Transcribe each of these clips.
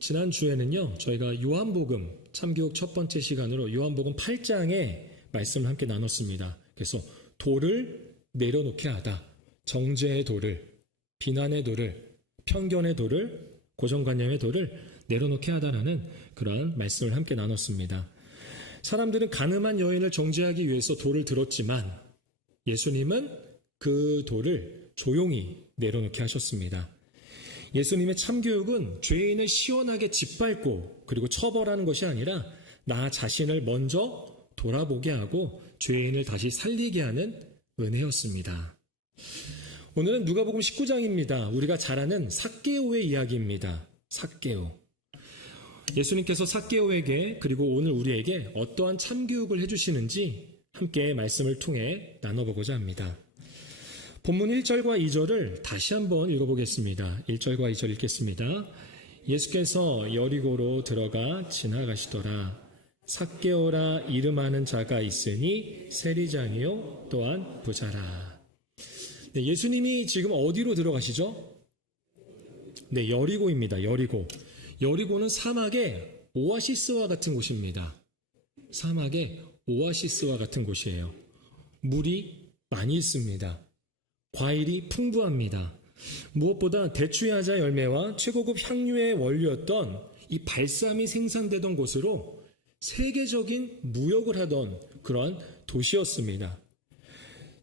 지난주에는요, 저희가 요한복음 참교육 첫 번째 시간으로 요한복음 8장의 말씀을 함께 나눴습니다. 그래서 돌을 내려놓게 하다. 정죄의 돌을, 비난의 돌을, 편견의 돌을, 고정관념의 돌을 내려놓게 하다라는 그러한 말씀을 함께 나눴습니다. 사람들은 가늠한 여인을 정죄하기 위해서 돌을 들었지만 예수님은 그 돌을 조용히 내려놓게 하셨습니다. 예수님의 참교육은 죄인을 시원하게 짓밟고 그리고 처벌하는 것이 아니라 나 자신을 먼저 돌아보게 하고 죄인을 다시 살리게 하는 은혜였습니다. 오늘은 누가복음 19장입니다. 우리가 잘 아는 삭개오의 이야기입니다. 삭개오. 예수님께서 삭개오에게 그리고 오늘 우리에게 어떠한 참교육을 해주시는지 함께 말씀을 통해 나눠보고자 합니다. 본문 1절과 2절을 다시 한번 읽어보겠습니다. 1절과 2절 읽겠습니다. 예수께서 여리고로 들어가 지나가시더라. 삭개오라 이름하는 자가 있으니 세리장이요 또한 부자라. 네, 예수님이 지금 어디로 들어가시죠? 네, 여리고입니다. 여리고. 여리고는 사막의 오아시스와 같은 곳입니다. 사막의 오아시스와 같은 곳이에요. 물이 많이 있습니다. 과일이 풍부합니다. 무엇보다 대추야자 열매와 최고급 향유의 원료였던 이 발삼이 생산되던 곳으로 세계적인 무역을 하던 그런 도시였습니다.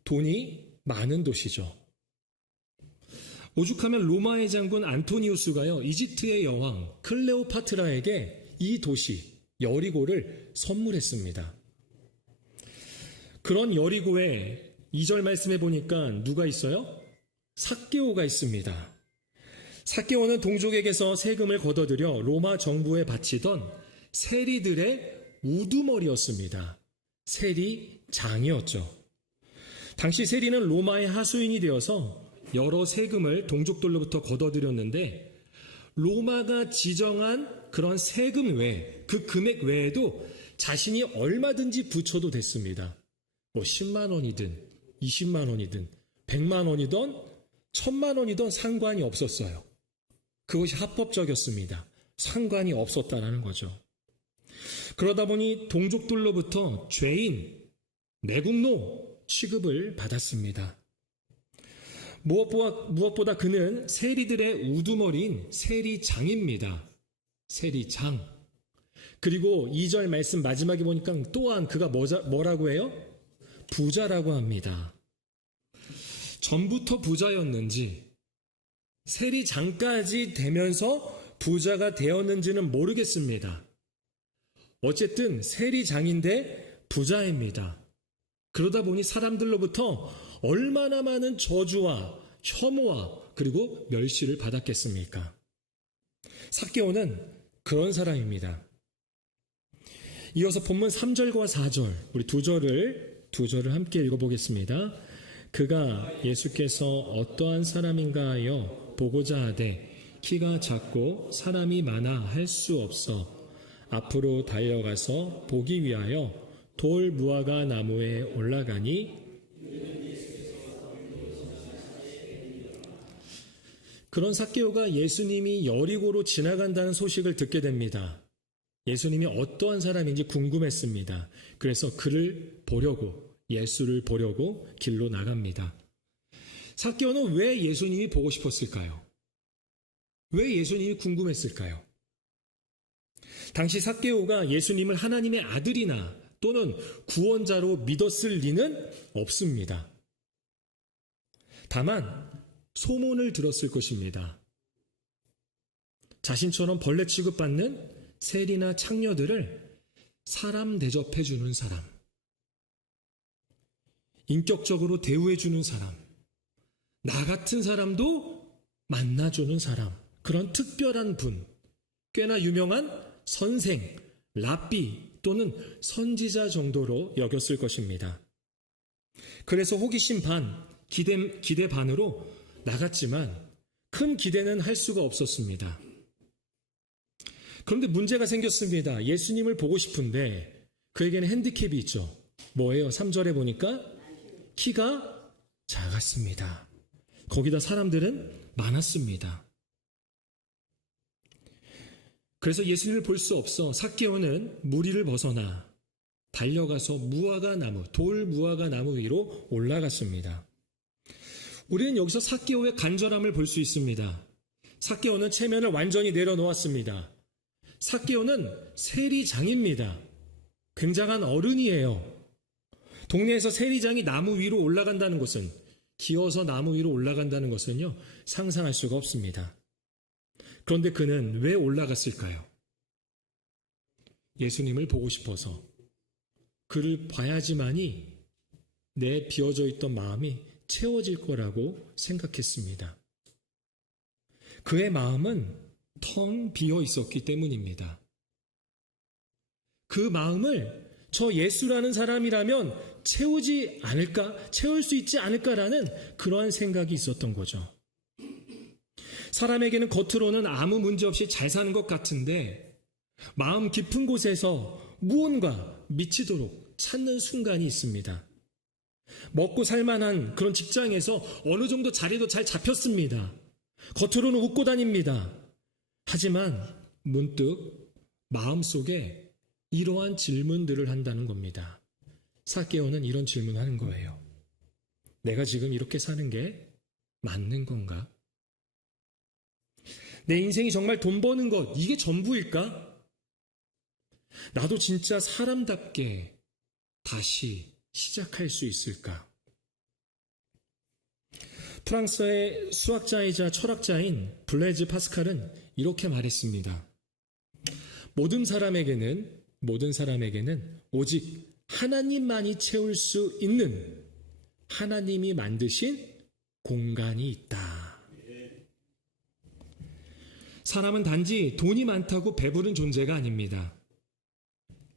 돈이 많은 도시죠. 오죽하면 로마의 장군 안토니우스가요, 이집트의 여왕 클레오파트라에게 이 도시 여리고를 선물했습니다. 그런 여리고에 2절 말씀해 보니까 누가 있어요? 삭개오가 있습니다. 삭개오는 동족에게서 세금을 걷어들여 로마 정부에 바치던 세리들의 우두머리였습니다. 세리장이었죠. 당시 세리는 로마의 하수인이 되어서 여러 세금을 동족들로부터 걷어들였는데 로마가 지정한 그런 세금 외에 그 금액 외에도 자신이 얼마든지 붙여도 됐습니다. 뭐 10만 원이든 20만 원이든 100만 원이든 1000만 원이든 상관이 없었어요. 그것이 합법적이었습니다. 상관이 없었다라는 거죠. 그러다 보니 동족들로부터 죄인, 내국노 취급을 받았습니다. 무엇보다 그는 세리들의 우두머리인 세리장입니다. 세리장. 그리고 2절 말씀 마지막에 보니까 또한 그가 뭐라고 해요? 부자라고 합니다. 전부터 부자였는지 세리장까지 되면서 부자가 되었는지는 모르겠습니다. 어쨌든 세리장인데 부자입니다. 그러다 보니 사람들로부터 얼마나 많은 저주와 혐오와 그리고 멸시를 받았겠습니까? 삭개오는 그런 사람입니다. 이어서 본문 3절과 4절 우리 두 절을 함께 읽어보겠습니다. 그가 예수께서 어떠한 사람인가 하여 보고자 하되 키가 작고 사람이 많아 할 수 없어 앞으로 달려가서 보기 위하여 돌 무화과 나무에 올라가니 그런 삭개오가 예수님이 여리고로 지나간다는 소식을 듣게 됩니다. 예수님이 어떠한 사람인지 궁금했습니다. 그래서 그를 보려고 예수를 보려고 길로 나갑니다. 삭개오는 왜 예수님이 보고 싶었을까요? 왜 예수님이 궁금했을까요? 당시 삭개오가 예수님을 하나님의 아들이나 또는 구원자로 믿었을 리는 없습니다. 다만 소문을 들었을 것입니다. 자신처럼 벌레 취급받는 세리나 창녀들을 사람 대접해주는 사람, 인격적으로 대우해주는 사람, 나 같은 사람도 만나주는 사람, 그런 특별한 분, 꽤나 유명한 선생, 랍비 또는 선지자 정도로 여겼을 것입니다. 그래서 호기심 반, 기대 반으로 나갔지만 큰 기대는 할 수가 없었습니다. 그런데 문제가 생겼습니다. 예수님을 보고 싶은데 그에게는 핸디캡이 있죠. 뭐예요? 3절에 보니까 키가 작았습니다. 거기다 사람들은 많았습니다. 그래서 예수님을 볼 수 없어 삭개오는 무리를 벗어나 달려가서 돌 무화과 나무 위로 올라갔습니다. 우리는 여기서 삭개오의 간절함을 볼 수 있습니다. 삭개오는 체면을 완전히 내려놓았습니다. 삭개오는 세리장입니다. 굉장한 어른이에요. 동네에서 세리장이 나무 위로 올라간다는 것은, 기어서 나무 위로 올라간다는 것은요, 상상할 수가 없습니다. 그런데 그는 왜 올라갔을까요? 예수님을 보고 싶어서. 그를 봐야지만이 내 비어져 있던 마음이 채워질 거라고 생각했습니다. 그의 마음은 텅 비어 있었기 때문입니다. 그 마음을 저 예수라는 사람이라면 채울 수 있지 않을까라는 그러한 생각이 있었던 거죠. 사람에게는 겉으로는 아무 문제 없이 잘 사는 것 같은데 마음 깊은 곳에서 무언가 미치도록 찾는 순간이 있습니다. 먹고 살만한 그런 직장에서 어느 정도 자리도 잘 잡혔습니다. 겉으로는 웃고 다닙니다. 하지만 문득 마음속에 이러한 질문들을 한다는 겁니다. 삭개오는 이런 질문을 하는 거예요. 내가 지금 이렇게 사는 게 맞는 건가? 내 인생이 정말 돈 버는 것, 이게 전부일까? 나도 진짜 사람답게 다시 시작할 수 있을까? 프랑스의 수학자이자 철학자인 블레즈 파스칼은 이렇게 말했습니다. 모든 사람에게는 오직 하나님만이 채울 수 있는 하나님이 만드신 공간이 있다. 사람은 단지 돈이 많다고 배부른 존재가 아닙니다.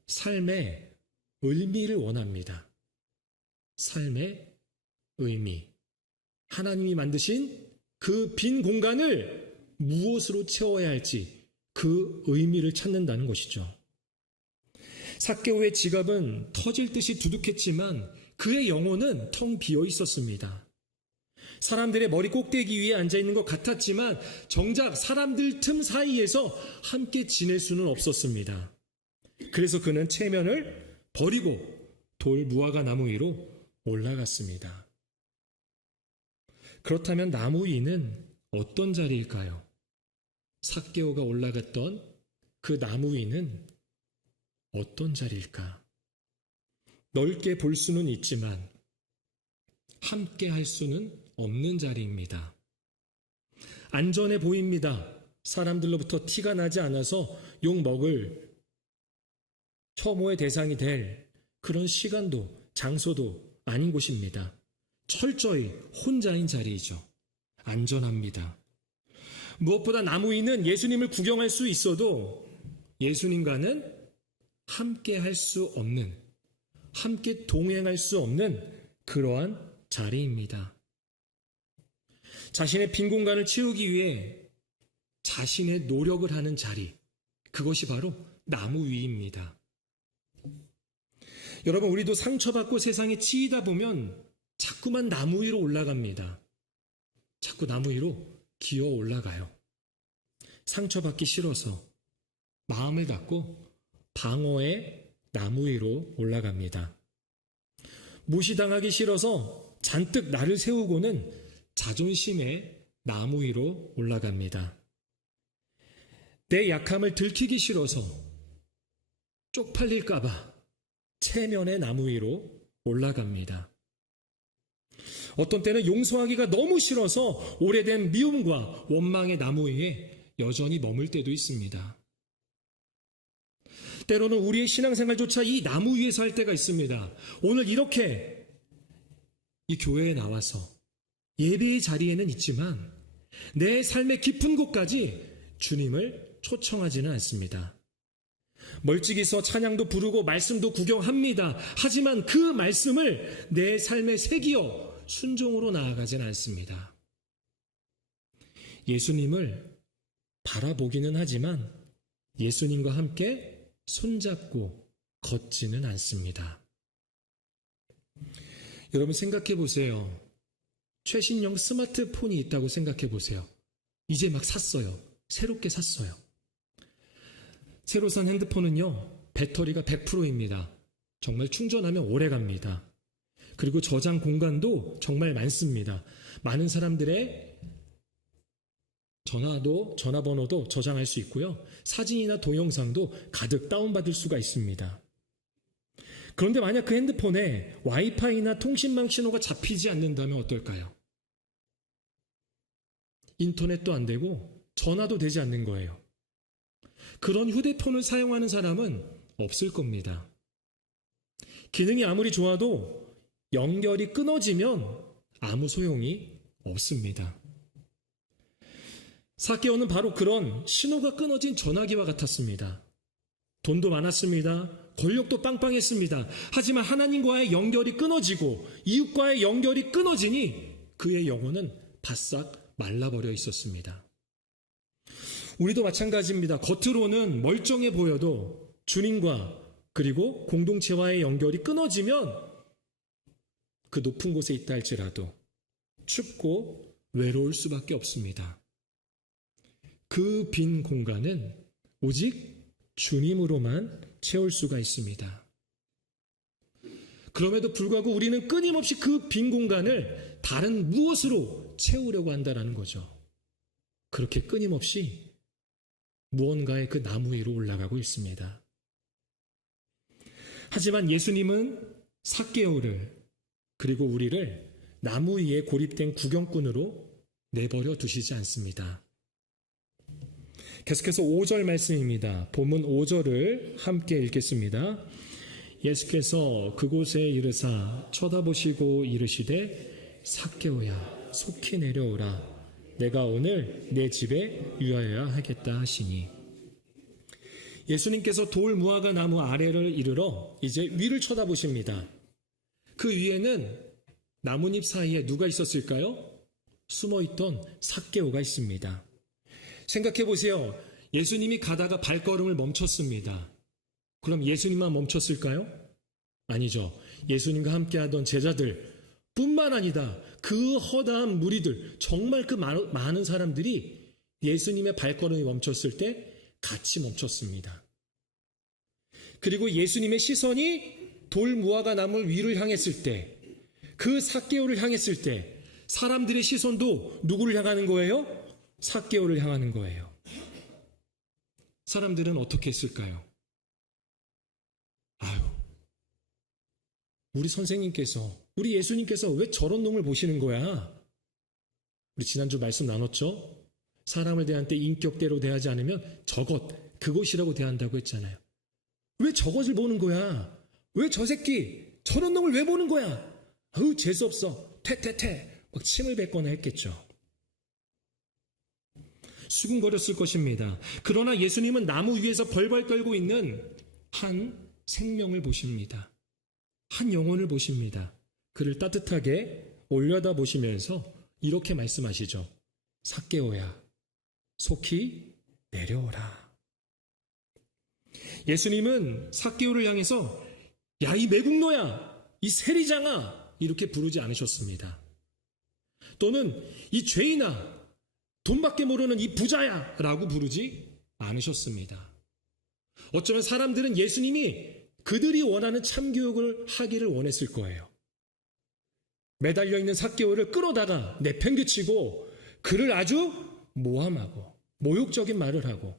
삶의 의미를 원합니다. 삶의 의미. 하나님이 만드신 그 빈 공간을 무엇으로 채워야 할지 그 의미를 찾는다는 것이죠. 삭개오의 지갑은 터질 듯이 두둑했지만 그의 영혼은 텅 비어 있었습니다. 사람들의 머리 꼭대기 위에 앉아있는 것 같았지만 정작 사람들 틈 사이에서 함께 지낼 수는 없었습니다. 그래서 그는 체면을 버리고 돌 무화과 나무 위로 올라갔습니다. 그렇다면 나무 위는 어떤 자리일까요? 삭개오가 올라갔던 그 나무 위는 어떤 자리일까? 넓게 볼 수는 있지만 함께 할 수는 없는 자리입니다. 안전해 보입니다. 사람들로부터 티가 나지 않아서 욕먹을 혐오의 대상이 될 그런 시간도 장소도 아닌 곳입니다. 철저히 혼자인 자리이죠. 안전합니다. 무엇보다 나무 위는 예수님을 구경할 수 있어도 예수님과는 함께 할 수 없는, 함께 동행할 수 없는 그러한 자리입니다. 자신의 빈 공간을 채우기 위해 자신의 노력을 하는 자리, 그것이 바로 나무 위입니다. 여러분, 우리도 상처받고 세상에 치이다 보면 자꾸만 나무 위로 올라갑니다. 자꾸 나무 위로 기어 올라가요. 상처받기 싫어서 마음을 닫고 방어의 나무 위로 올라갑니다. 무시당하기 싫어서 잔뜩 나를 세우고는 자존심의 나무 위로 올라갑니다. 내 약함을 들키기 싫어서 쪽팔릴까봐 체면의 나무 위로 올라갑니다. 어떤 때는 용서하기가 너무 싫어서 오래된 미움과 원망의 나무 위에 여전히 머물 때도 있습니다. 때로는 우리의 신앙생활조차 이 나무 위에서 할 때가 있습니다. 오늘 이렇게 이 교회에 나와서 예배의 자리에는 있지만 내 삶의 깊은 곳까지 주님을 초청하지는 않습니다. 멀찍이서 찬양도 부르고 말씀도 구경합니다. 하지만 그 말씀을 내 삶에 새기어 순종으로 나아가지는 않습니다. 예수님을 바라보기는 하지만 예수님과 함께 손잡고 걷지는 않습니다. 여러분 생각해 보세요. 최신형 스마트폰이 있다고 생각해 보세요. 이제 막 샀어요. 새롭게 샀어요. 새로 산 핸드폰은요, 배터리가 100%입니다. 정말 충전하면 오래 갑니다. 그리고 저장 공간도 정말 많습니다. 많은 사람들의 전화번호도 저장할 수 있고요. 사진이나 동영상도 가득 다운받을 수가 있습니다. 그런데 만약 그 핸드폰에 와이파이나 통신망 신호가 잡히지 않는다면 어떨까요? 인터넷도 안 되고 전화도 되지 않는 거예요. 그런 휴대폰을 사용하는 사람은 없을 겁니다. 기능이 아무리 좋아도 연결이 끊어지면 아무 소용이 없습니다. 삭개오는 바로 그런 신호가 끊어진 전화기와 같았습니다. 돈도 많았습니다. 권력도 빵빵했습니다. 하지만 하나님과의 연결이 끊어지고 이웃과의 연결이 끊어지니 그의 영혼은 바싹 말라버려 있었습니다. 우리도 마찬가지입니다. 겉으로는 멀쩡해 보여도 주님과 그리고 공동체와의 연결이 끊어지면 그 높은 곳에 있다 할지라도 춥고 외로울 수밖에 없습니다. 그 빈 공간은 오직 주님으로만 채울 수가 있습니다. 그럼에도 불구하고 우리는 끊임없이 그 빈 공간을 다른 무엇으로 채우려고 한다는 거죠. 그렇게 끊임없이 무언가의 그 나무 위로 올라가고 있습니다. 하지만 예수님은 삭개오를 그리고 우리를 나무 위에 고립된 구경꾼으로 내버려 두시지 않습니다. 계속해서 5절 말씀입니다. 본문 5절을 함께 읽겠습니다. 예수께서 그곳에 이르사 쳐다보시고 이르시되 삭개오야 속히 내려오라 내가 오늘 내 집에 유하여야 하겠다 하시니 예수님께서 돌 무화과 나무 아래를 이르러 이제 위를 쳐다보십니다. 그 위에는 나뭇잎 사이에 누가 있었을까요? 숨어있던 삭개오가 있습니다. 생각해 보세요. 예수님이 가다가 발걸음을 멈췄습니다. 그럼 예수님만 멈췄을까요? 아니죠. 예수님과 함께하던 제자들 뿐만 아니라 그 허다한 무리들, 정말 그 많은 사람들이 예수님의 발걸음이 멈췄을 때 같이 멈췄습니다. 그리고 예수님의 시선이 돌 무화과 나무 위를 향했을 때, 그 삭개오를 향했을 때 사람들의 시선도 누구를 향하는 거예요? 삭개오를 향하는 거예요. 사람들은 어떻게 했을까요? 우리 선생님께서, 우리 예수님께서 왜 저런 놈을 보시는 거야? 우리 지난주 말씀 나눴죠? 사람을 대할 때 인격대로 대하지 않으면 저것, 그것이라고 대한다고 했잖아요. 왜 저것을 보는 거야? 왜 저 새끼, 저런 놈을 왜 보는 거야? 재수없어. 퇴퇴퇴. 막 침을 뱉거나 했겠죠. 수군거렸을 것입니다. 그러나 예수님은 나무 위에서 벌벌 떨고 있는 한 생명을 보십니다. 한 영혼을 보십니다. 그를 따뜻하게 올려다 보시면서 이렇게 말씀하시죠. 삭개오야, 속히 내려오라. 예수님은 삭개오를 향해서 야, 이 매국노야, 이 세리장아 이렇게 부르지 않으셨습니다. 또는 이 죄인아, 돈밖에 모르는 이 부자야 라고 부르지 않으셨습니다. 어쩌면 사람들은 예수님이 그들이 원하는 참교육을 하기를 원했을 거예요. 매달려 있는 삭개오를 끌어다가 내팽개치고 그를 아주 모함하고 모욕적인 말을 하고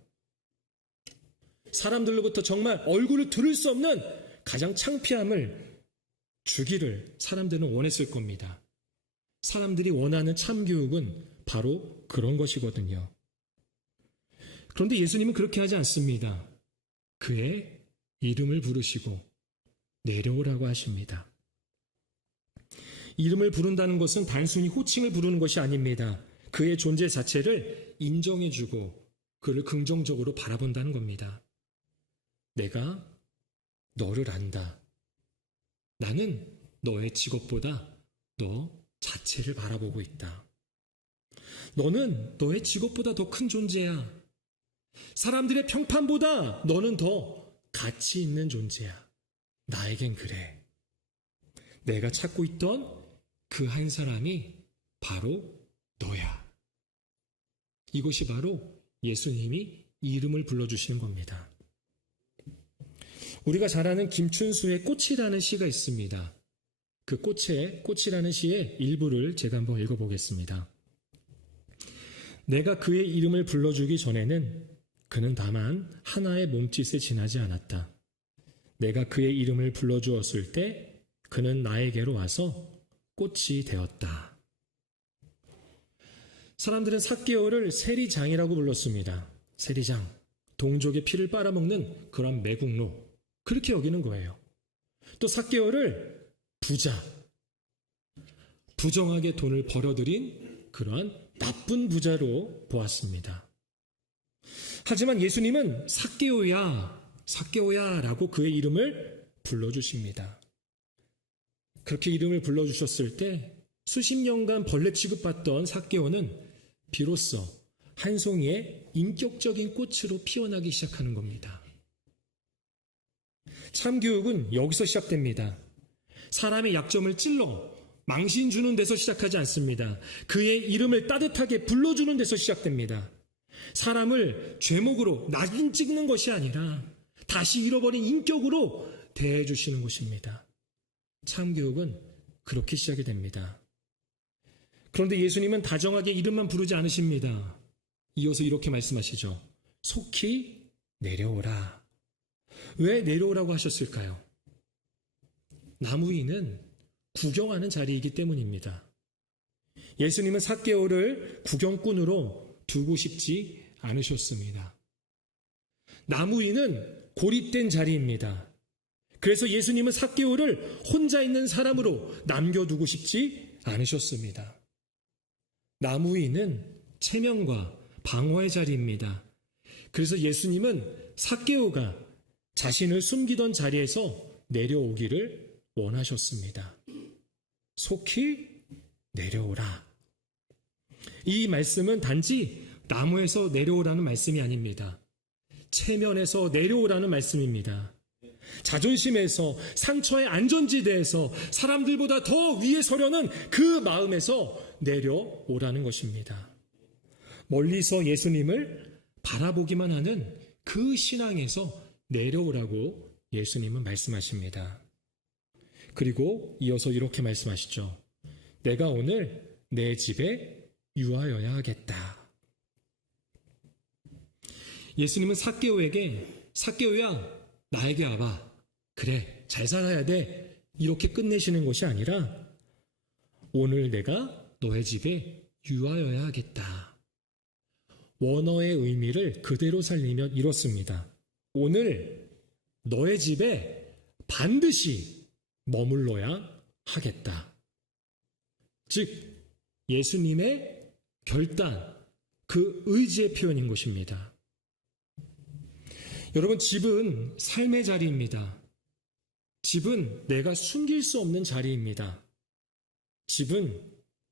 사람들로부터 정말 얼굴을 들을 수 없는 가장 창피함을 주기를 사람들은 원했을 겁니다. 사람들이 원하는 참교육은 바로 그런 것이거든요. 그런데 예수님은 그렇게 하지 않습니다. 그의 이름을 부르시고 내려오라고 하십니다. 이름을 부른다는 것은 단순히 호칭을 부르는 것이 아닙니다. 그의 존재 자체를 인정해주고 그를 긍정적으로 바라본다는 겁니다. 내가 너를 안다. 나는 너의 직업보다 너 자체를 바라보고 있다. 너는 너의 직업보다 더 큰 존재야. 사람들의 평판보다 너는 더 가치 있는 존재야. 나에겐 그래. 내가 찾고 있던 그 한 사람이 바로 너야. 이것이 바로 예수님이 이름을 불러주시는 겁니다. 우리가 잘 아는 김춘수의 꽃이라는 시가 있습니다. 그 꽃이라는 시의 일부를 제가 한번 읽어보겠습니다. 내가 그의 이름을 불러주기 전에는 그는 다만 하나의 몸짓에 지나지 않았다. 내가 그의 이름을 불러주었을 때 그는 나에게로 와서 꽃이 되었다. 사람들은 삭개오를 세리장이라고 불렀습니다. 세리장, 동족의 피를 빨아먹는 그런 매국노, 그렇게 여기는 거예요. 또 삭개오를 부자, 부정하게 돈을 벌어들인 그러한 나쁜 부자로 보았습니다. 하지만 예수님은 삭개오야 라고 그의 이름을 불러주십니다. 그렇게 이름을 불러주셨을 때 수십 년간 벌레 취급받던 삭개오는 비로소 한 송이의 인격적인 꽃으로 피어나기 시작하는 겁니다. 참교육은 여기서 시작됩니다. 사람의 약점을 찔러 망신 주는 데서 시작하지 않습니다. 그의 이름을 따뜻하게 불러주는 데서 시작됩니다. 사람을 죄목으로 낙인 찍는 것이 아니라 다시 잃어버린 인격으로 대해주시는 것입니다. 참교육은 그렇게 시작이 됩니다. 그런데 예수님은 다정하게 이름만 부르지 않으십니다. 이어서 이렇게 말씀하시죠. 속히 내려오라. 왜 내려오라고 하셨을까요? 나무 위는 구경하는 자리이기 때문입니다. 예수님은 삭개오를 구경꾼으로 두고 싶지 않으셨습니다. 나무 위는 고립된 자리입니다. 그래서 예수님은 삭개오를 혼자 있는 사람으로 남겨두고 싶지 않으셨습니다. 나무 위는 체면과 방어의 자리입니다. 그래서 예수님은 삭개오가 자신을 숨기던 자리에서 내려오기를 원하셨습니다. 속히 내려오라. 이 말씀은 단지 나무에서 내려오라는 말씀이 아닙니다. 체면에서 내려오라는 말씀입니다. 자존심에서, 상처의 안전지대에서 사람들보다 더 위에 서려는 그 마음에서 내려오라는 것입니다. 멀리서 예수님을 바라보기만 하는 그 신앙에서 내려오라고 예수님은 말씀하십니다. 그리고 이어서 이렇게 말씀하시죠. 내가 오늘 내 집에 유하여야 하겠다. 예수님은 삭개오야 나에게 와봐. 그래, 잘 살아야 돼. 이렇게 끝내시는 것이 아니라 오늘 내가 너의 집에 유하여야 하겠다. 원어의 의미를 그대로 살리면 이렇습니다. 오늘 너의 집에 반드시 머물러야 하겠다. 즉 예수님의 결단, 그 의지의 표현인 것입니다. 여러분, 집은 삶의 자리입니다. 집은 내가 숨길 수 없는 자리입니다. 집은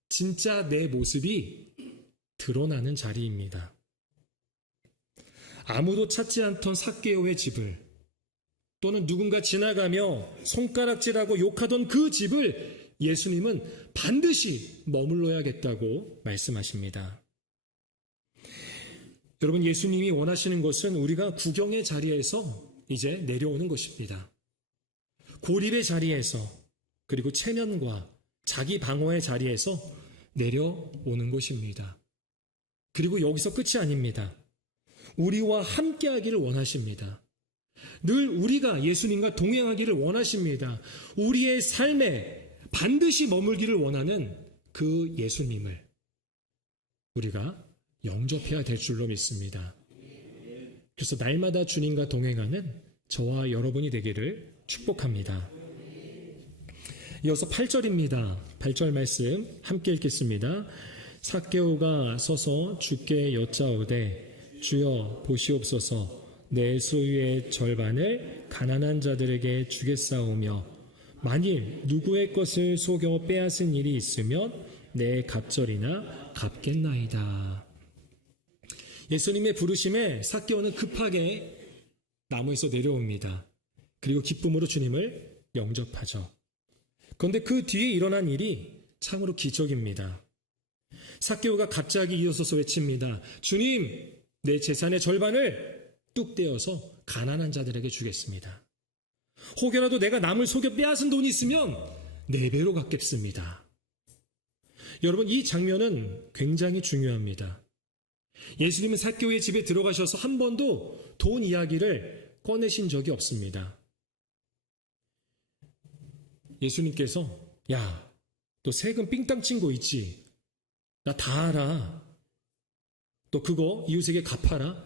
진짜 내 모습이 드러나는 자리입니다. 아무도 찾지 않던 삭개오의 집을, 또는 누군가 지나가며 손가락질하고 욕하던 그 집을 예수님은 반드시 머물러야겠다고 말씀하십니다. 여러분, 예수님이 원하시는 것은 우리가 구경의 자리에서 이제 내려오는 것입니다. 고립의 자리에서, 그리고 체면과 자기 방어의 자리에서 내려오는 것입니다. 그리고 여기서 끝이 아닙니다. 우리와 함께 하기를 원하십니다. 늘 우리가 예수님과 동행하기를 원하십니다. 우리의 삶에 반드시 머물기를 원하는 그 예수님을 우리가 영접해야 될 줄로 믿습니다. 그래서 날마다 주님과 동행하는 저와 여러분이 되기를 축복합니다. 이어서 8절입니다. 8절 말씀 함께 읽겠습니다. 삭개오가 서서 주께 여짜오되 주여 보시옵소서, 내 소유의 절반을 가난한 자들에게 주겠사오며 만일 누구의 것을 속여 빼앗은 일이 있으면 내 갑절이나 갚겠나이다. 예수님의 부르심에 삭개오는 급하게 나무에서 내려옵니다. 그리고 기쁨으로 주님을 영접하죠. 그런데 그 뒤에 일어난 일이 참으로 기적입니다. 삭개오가 갑자기 일어서서 외칩니다. 주님, 내 재산의 절반을 뚝 떼어서 가난한 자들에게 주겠습니다. 혹여라도 내가 남을 속여 빼앗은 돈이 있으면 4배로 갚겠습니다. 여러분, 이 장면은 굉장히 중요합니다. 예수님은 삭개오의 집에 들어가셔서 한 번도 돈 이야기를 꺼내신 적이 없습니다. 예수님께서 야, 너 세금 삥땅 친 거 있지? 나 다 알아. 너 그거 이웃에게 갚아라.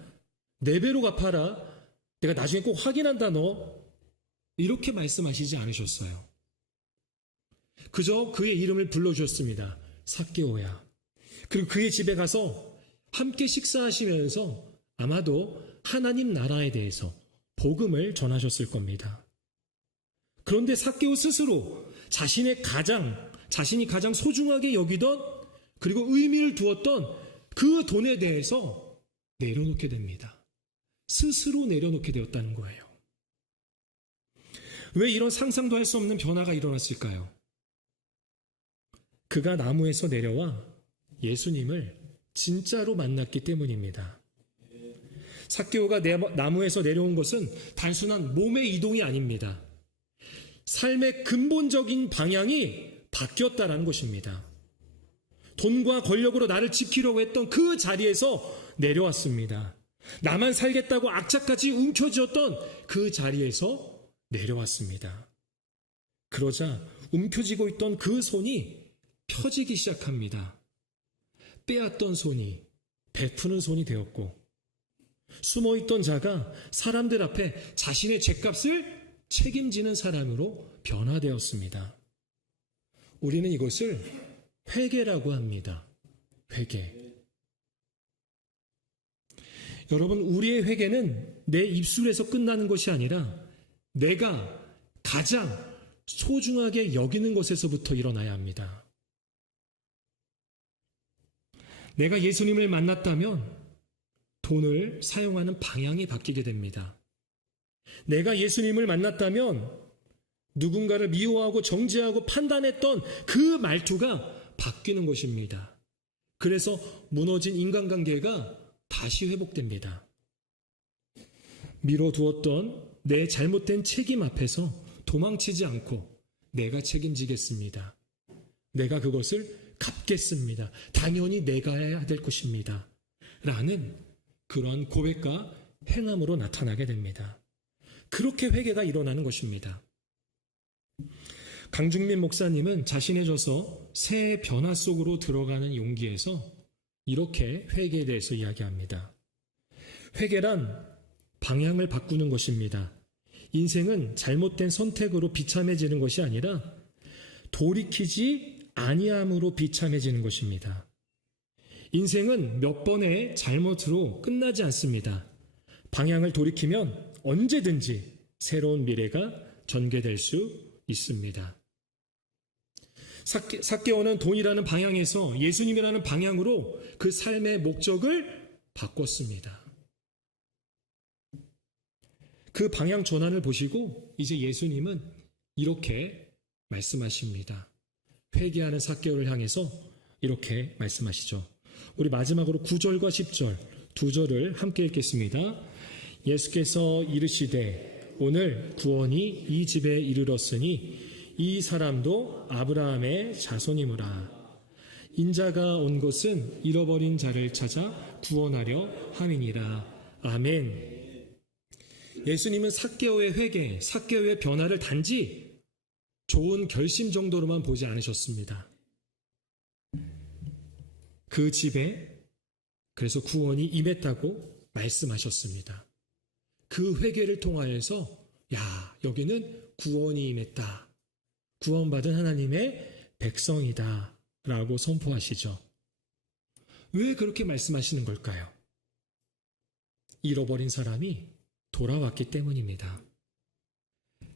4배로 갚아라. 내가 나중에 꼭 확인한다 너. 이렇게 말씀하시지 않으셨어요. 그저 그의 이름을 불러주셨습니다. 삭개오야. 그리고 그의 집에 가서 함께 식사하시면서 아마도 하나님 나라에 대해서 복음을 전하셨을 겁니다. 그런데 삭개오 스스로 자신이 가장 소중하게 여기던 그리고 의미를 두었던 그 돈에 대해서 내려놓게 됩니다. 스스로 내려놓게 되었다는 거예요. 왜 이런 상상도 할 수 없는 변화가 일어났을까요? 그가 나무에서 내려와 예수님을 진짜로 만났기 때문입니다. 삭개오가 나무에서 내려온 것은 단순한 몸의 이동이 아닙니다. 삶의 근본적인 방향이 바뀌었다는 것입니다. 돈과 권력으로 나를 지키려고 했던 그 자리에서 내려왔습니다. 나만 살겠다고 악착같이 움켜쥐었던 그 자리에서 내려왔습니다. 그러자 움켜쥐고 있던 그 손이 펴지기 시작합니다. 빼앗던 손이 베푸는 손이 되었고, 숨어있던 자가 사람들 앞에 자신의 죗값을 책임지는 사람으로 변화되었습니다. 우리는 이것을 회개라고 합니다. 회개. 여러분, 우리의 회개는 내 입술에서 끝나는 것이 아니라 내가 가장 소중하게 여기는 것에서부터 일어나야 합니다. 내가 예수님을 만났다면 돈을 사용하는 방향이 바뀌게 됩니다. 내가 예수님을 만났다면 누군가를 미워하고 정죄하고 판단했던 그 말투가 바뀌는 것입니다. 그래서 무너진 인간관계가 다시 회복됩니다. 미뤄두었던 내 잘못된 책임 앞에서 도망치지 않고 내가 책임지겠습니다. 내가 그것을 갚겠습니다. 당연히 내가 해야 될 것입니다. 라는 그런 고백과 행함으로 나타나게 됩니다. 그렇게 회개가 일어나는 것입니다. 강중민 목사님은 자신의 저서 새해 변화 속으로 들어가는 용기에서 이렇게 회개에 대해서 이야기합니다. 회개란 방향을 바꾸는 것입니다. 인생은 잘못된 선택으로 비참해지는 것이 아니라 돌이키지 아니함으로 비참해지는 것입니다. 인생은 몇 번의 잘못으로 끝나지 않습니다. 방향을 돌이키면 언제든지 새로운 미래가 전개될 수 있습니다. 삭개오는 돈이라는 방향에서 예수님이라는 방향으로 그 삶의 목적을 바꿨습니다. 그 방향 전환을 보시고 이제 예수님은 이렇게 말씀하십니다. 회개하는 삭개오를 향해서 이렇게 말씀하시죠. 우리 마지막으로 9절과 10절 두 절을 함께 읽겠습니다. 예수께서 이르시되 오늘 구원이 이 집에 이르렀으니 이 사람도 아브라함의 자손이무라. 인자가 온 것은 잃어버린 자를 찾아 구원하려 함이니라. 아멘. 예수님은 삭개오의 회개, 삭개오의 변화를 단지 좋은 결심 정도로만 보지 않으셨습니다. 그 집에 그래서 구원이 임했다고 말씀하셨습니다. 그 회개를 통하여서 여기는 구원이 임했다. 구원받은 하나님의 백성이다 라고 선포하시죠. 왜 그렇게 말씀하시는 걸까요? 잃어버린 사람이 돌아왔기 때문입니다.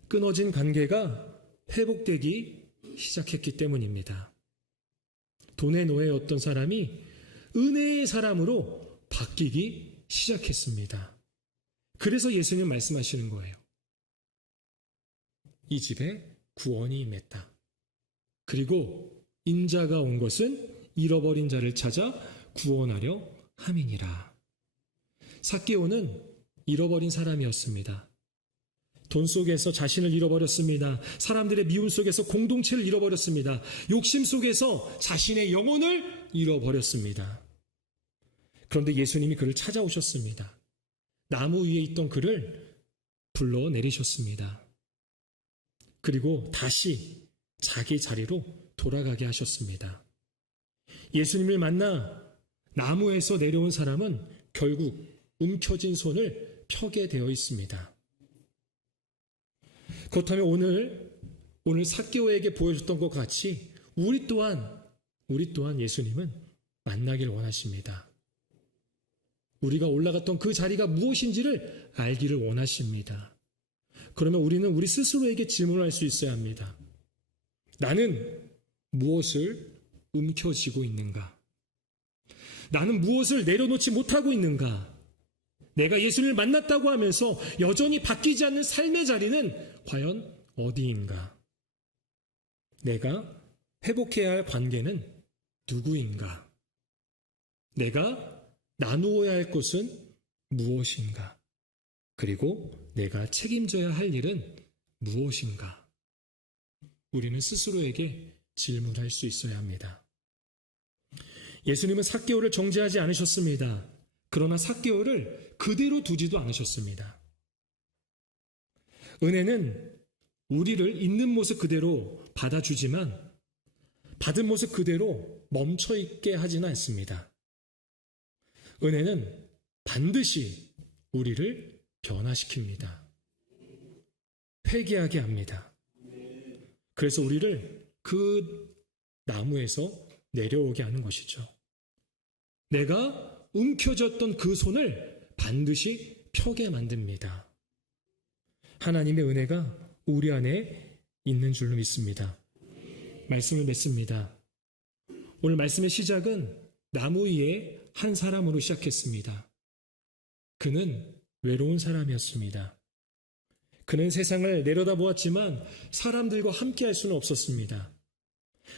끊어진 관계가 회복되기 시작했기 때문입니다. 돈의 노예였던 사람이 은혜의 사람으로 바뀌기 시작했습니다. 그래서 예수님 말씀하시는 거예요. 이 집에 구원이 임했다. 그리고 인자가 온 것은 잃어버린 자를 찾아 구원하려 함이니라. 삭개오는 잃어버린 사람이었습니다. 돈 속에서 자신을 잃어버렸습니다. 사람들의 미움 속에서 공동체를 잃어버렸습니다. 욕심 속에서 자신의 영혼을 잃어버렸습니다. 그런데 예수님이 그를 찾아오셨습니다. 나무 위에 있던 그를 불러내리셨습니다. 그리고 다시 자기 자리로 돌아가게 하셨습니다. 예수님을 만나 나무에서 내려온 사람은 결국 움켜진 손을 펴게 되어 있습니다. 그렇다면 오늘 삭개오에게 보여줬던 것 같이 우리 또한 예수님은 만나길 원하십니다. 우리가 올라갔던 그 자리가 무엇인지를 알기를 원하십니다. 그러면 우리는 우리 스스로에게 질문할 수 있어야 합니다. 나는 무엇을 움켜쥐고 있는가? 나는 무엇을 내려놓지 못하고 있는가? 내가 예수님을 만났다고 하면서 여전히 바뀌지 않는 삶의 자리는 과연 어디인가? 내가 회복해야 할 관계는 누구인가? 내가 나누어야 할 것은 무엇인가? 그리고 내가 책임져야 할 일은 무엇인가? 우리는 스스로에게 질문할 수 있어야 합니다. 예수님은 삭개오를 정죄하지 않으셨습니다. 그러나 삭개오를 그대로 두지도 않으셨습니다. 은혜는 우리를 있는 모습 그대로 받아주지만 받은 모습 그대로 멈춰있게 하지는 않습니다. 은혜는 반드시 우리를 변화시킵니다. 회개하게 합니다. 그래서 우리를 그 나무에서 내려오게 하는 것이죠. 내가 움켜쥐었던 그 손을 반드시 펴게 만듭니다. 하나님의 은혜가 우리 안에 있는 줄로 믿습니다. 말씀을 맺습니다. 오늘 말씀의 시작은 나무 위에 한 사람으로 시작했습니다. 그는 외로운 사람이었습니다. 그는 세상을 내려다보았지만 사람들과 함께할 수는 없었습니다.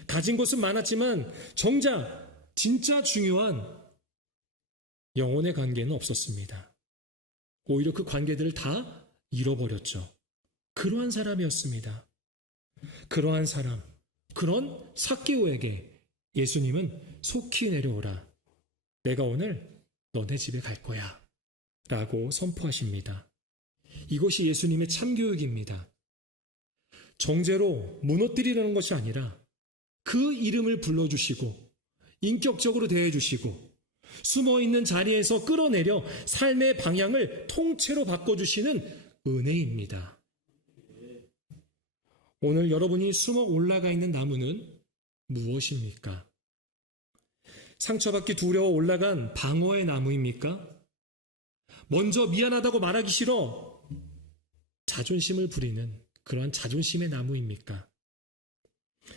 가진 것은 많았지만 정작 진짜 중요한 영혼의 관계는 없었습니다. 오히려 그 관계들을 다 잃어버렸죠. 그러한 사람이었습니다. 그러한 사람, 그런 삭개오에게 예수님은 속히 내려오라. 내가 오늘 너네 집에 갈 거야. 라고 선포하십니다. 이것이 예수님의 참교육입니다. 정죄로 무너뜨리려는 것이 아니라 그 이름을 불러주시고 인격적으로 대해주시고 숨어있는 자리에서 끌어내려 삶의 방향을 통째로 바꿔주시는 은혜입니다. 오늘 여러분이 숨어 올라가 있는 나무는 무엇입니까? 상처받기 두려워 올라간 방어의 나무입니까? 먼저 미안하다고 말하기 싫어 자존심을 부리는 그러한 자존심의 나무입니까?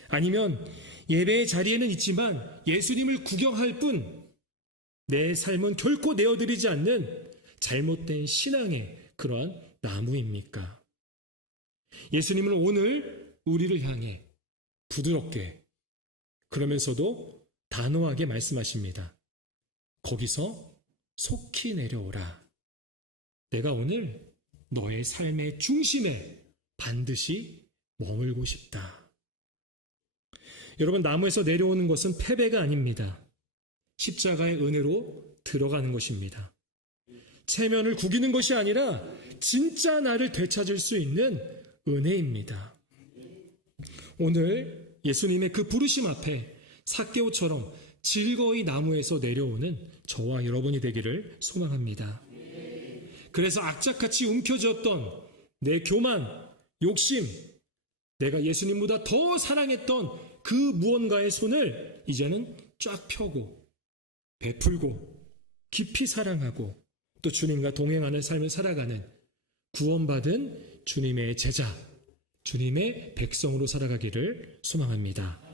아니면 예배의 자리에는 있지만 예수님을 구경할 뿐 내 삶은 결코 내어드리지 않는 잘못된 신앙의 그러한 나무입니까? 예수님은 오늘 우리를 향해 부드럽게 그러면서도 단호하게 말씀하십니다. 거기서 속히 내려오라. 내가 오늘 너의 삶의 중심에 반드시 머물고 싶다. 여러분, 나무에서 내려오는 것은 패배가 아닙니다. 십자가의 은혜로 들어가는 것입니다. 체면을 구기는 것이 아니라 진짜 나를 되찾을 수 있는 은혜입니다. 오늘 예수님의 그 부르심 앞에 삭개오처럼 즐거이 나무에서 내려오는 저와 여러분이 되기를 소망합니다. 그래서 악착같이 움켜쥐었던 내 교만, 욕심, 내가 예수님보다 더 사랑했던 그 무언가의 손을 이제는 쫙 펴고 베풀고 깊이 사랑하고 또 주님과 동행하는 삶을 살아가는 구원받은 주님의 제자, 주님의 백성으로 살아가기를 소망합니다.